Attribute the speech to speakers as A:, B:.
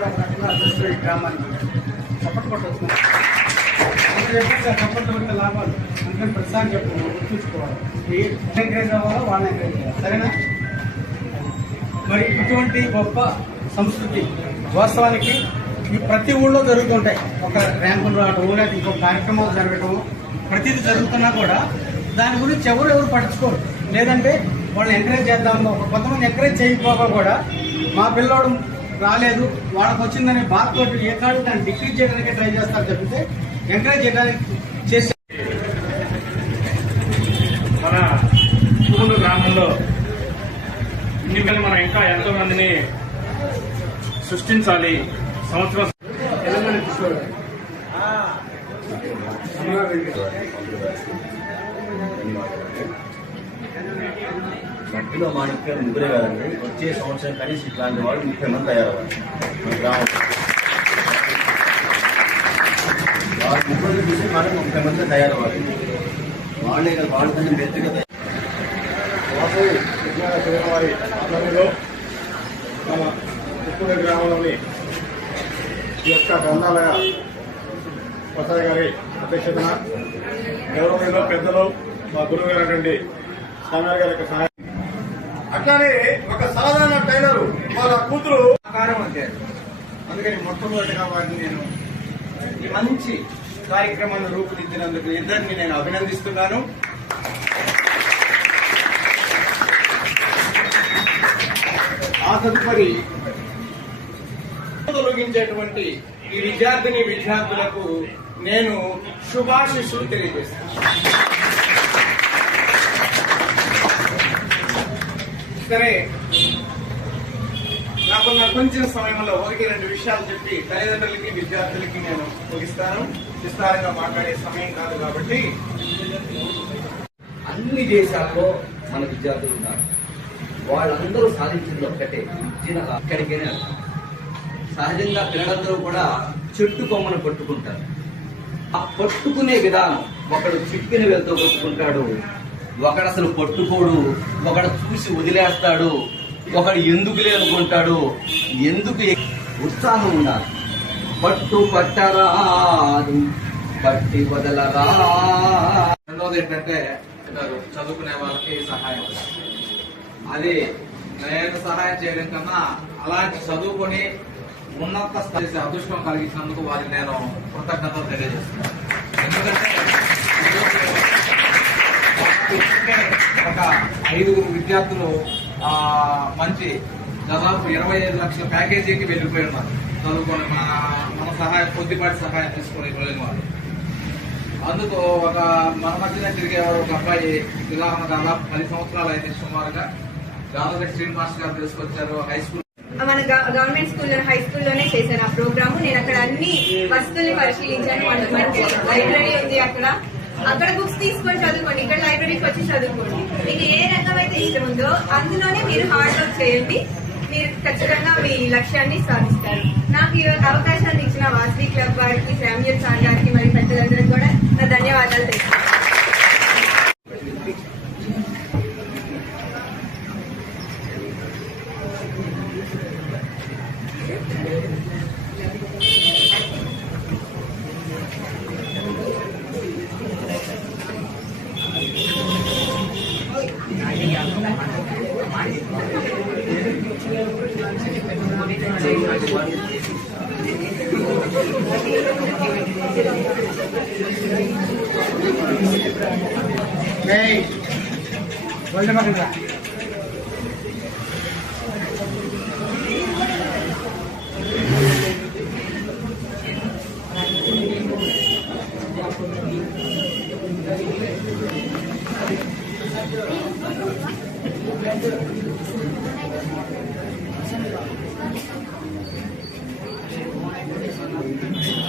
A: కూడా ఒక రకంగా అదృష్టం ఈ గ్రామానికి చప్పట్లు కొట్టవచ్చు చప్పట్లు కొట్టే లాభాలు అందుకని ప్రతిసారి చెప్పు గుర్తుంచుకోవాలి ఎంకరేజ్ అవ్వాలో వాళ్ళని ఎంకరేజ్ చేయాలి సరేనా మరి ఇటువంటి గొప్ప సంస్కృతి వాస్తవానికి ఈ ప్రతి ఊళ్ళో జరుగుతుంటాయి ఒక ర్యాంకులు రావటం లేదా ఇంకో కార్యక్రమాలు జరగటం ప్రతిదీ జరుగుతున్నా కూడా దాని గురించి ఎవరు ఎవరు పట్టించుకోరు లేదంటే వాళ్ళని ఎంకరేజ్ చేద్దాం ఒక కొంతమంది ఎంకరేజ్ చేయకపోగా కూడా మా పిల్లోడు రాలేదు. వాళ్ళకి వచ్చిందనే బాధతో ఏ కాదు దాన్ని డిక్రీజ్ చేయడానికి ట్రై చేస్తారు తప్పితే ఎంకరేజ్ చేయడానికి చేసే
B: మన కుటుంబ గ్రామంలో ఇన్ని మనం ఇంకా ఎంతో మందిని సృష్టించాలి. సంవత్సరం
A: తెలంగాణ కిషోర్.
C: మట్టిలో మాణిక్యం ముగ్గురే కాదండి. వచ్చే సంవత్సరం కనీసం ఇట్లాంటి వాళ్ళు ముప్పై మంది తయారవ్వాలి. మన గ్రామం వాళ్ళ ముగ్గురు చూసి మనం ముప్పై మంది తయారవ్వాలి. వాళ్ళే కదా వాళ్ళ కొంచెం వ్యక్తిగత
D: వాసు ఆధ్వర్యంలో మన ఉప్పుల గ్రామంలోని ఈ యొక్క గ్రంథాలయ ప్రసాద్ గారి అధ్యక్షతన గౌరవంలో పెద్దలు మా గురువు గారు స్వామి గారి యొక్క సహాయం అట్లానే ఒక సాధారణ టైలర్ వాళ్ళ కూతురు
A: ఆకారం అంతే. అందుకని మొట్టమొదటిగా వారిని నేను ఈ మంచి కార్యక్రమాన్ని రూపుదిద్దినందుకు ఇద్దరిని నేను అభినందిస్తున్నాను. ఆ తదుపరి తొలగించేటువంటి ఈ విద్యార్థిని విద్యార్థులకు నేను శుభాశిస్సులు తెలియజేస్తాను. సరే. నాకున్న కొంచెం సమయంలో ఒకటి రెండు విషయాలు చెప్పి తల్లిదండ్రులకి విద్యార్థులకి నేను ముగిస్తాను. విస్తారంగా మాట్లాడే సమయం కాదు కాబట్టి
E: అన్ని దేశాల్లో మన విద్యార్థులు ఉన్నారు. వాళ్ళందరూ సాధించింది ఒక్కటే విద్యను అక్కడికైనా సహజంగా పిల్లలందరూ కూడా చెట్టు కొమ్మను పట్టుకుంటారు. ఆ పట్టుకునే విధానం ఒకడు చిక్కిన వెళ్తూ పట్టుకుంటాడు. ఒకడు అసలు పట్టుకోడు ఒకడు చూసి వదిలేస్తాడు ఒకడు ఎందుకు లేనుకుంటాడు ఎందుకు ఉత్సాహం ఉండాలి. పట్టు పట్టరాదు పట్టి వదలరా.
F: రెండోది ఏంటంటే చదువుకునే వాళ్ళకి సహాయం. అది నేను సహాయం చేయడం కన్నా అలాంటి చదువుకొని ఉన్నత స్థాయి అదృష్టం కలిగించినందుకు వారికి నేను కృతజ్ఞతలు తెలియజేస్తున్నాను. ఎందుకంటే ఇప్పటికే ఒక ఐదుగురు విద్యార్థులు ఆ, మంచి దాదాపు ఇరవై ఐదు లక్షల ప్యాకేజీకి వెళ్ళిపోయి ఉన్నారు చదువుకొని మన మన సహాయం కొద్దిపాటి సహాయం తీసుకొని వెళ్ళిన వాళ్ళు. అందుకు ఒక మన మధ్యన తిరిగేవాడు ఒక అబ్బాయి ఉదాహరణ దాదాపు పది సంవత్సరాలు అయితే సుమారుగా. గాంధీ శ్రీనివాస్ గారు తీసుకొచ్చారు హై స్కూల్.
G: మన గవర్నమెంట్ స్కూల్లో హై స్కూల్లోనే చేశాను ఆ ప్రోగ్రాము. నేను అక్కడ అన్ని వస్తువుల్ని పరిశీలించాను. మంచి లైబ్రరీ ఉంది అక్కడ. అక్కడ బుక్స్ తీసుకొని చదువుకోండి ఇక్కడ లైబ్రరీకి వచ్చి చదువుకోండి. మీకు ఏ రకమైతే ఇష్టం ఉందో అందులోనే మీరు హార్డ్ వర్క్ చేయండి. మీరు ఖచ్చితంగా మీ లక్ష్యాన్ని సాధిస్తారు. నాకు ఈ అవకాశాన్ని ఇచ్చిన వాసవి క్లబ్ వారికి శామ్యూల్ సార్ గారికి మరియు పెద్దలందరికీ కూడా నా ధన్యవాదాలు తెలుసు
A: Hey, boleh makan tak? Thank you. Thank you.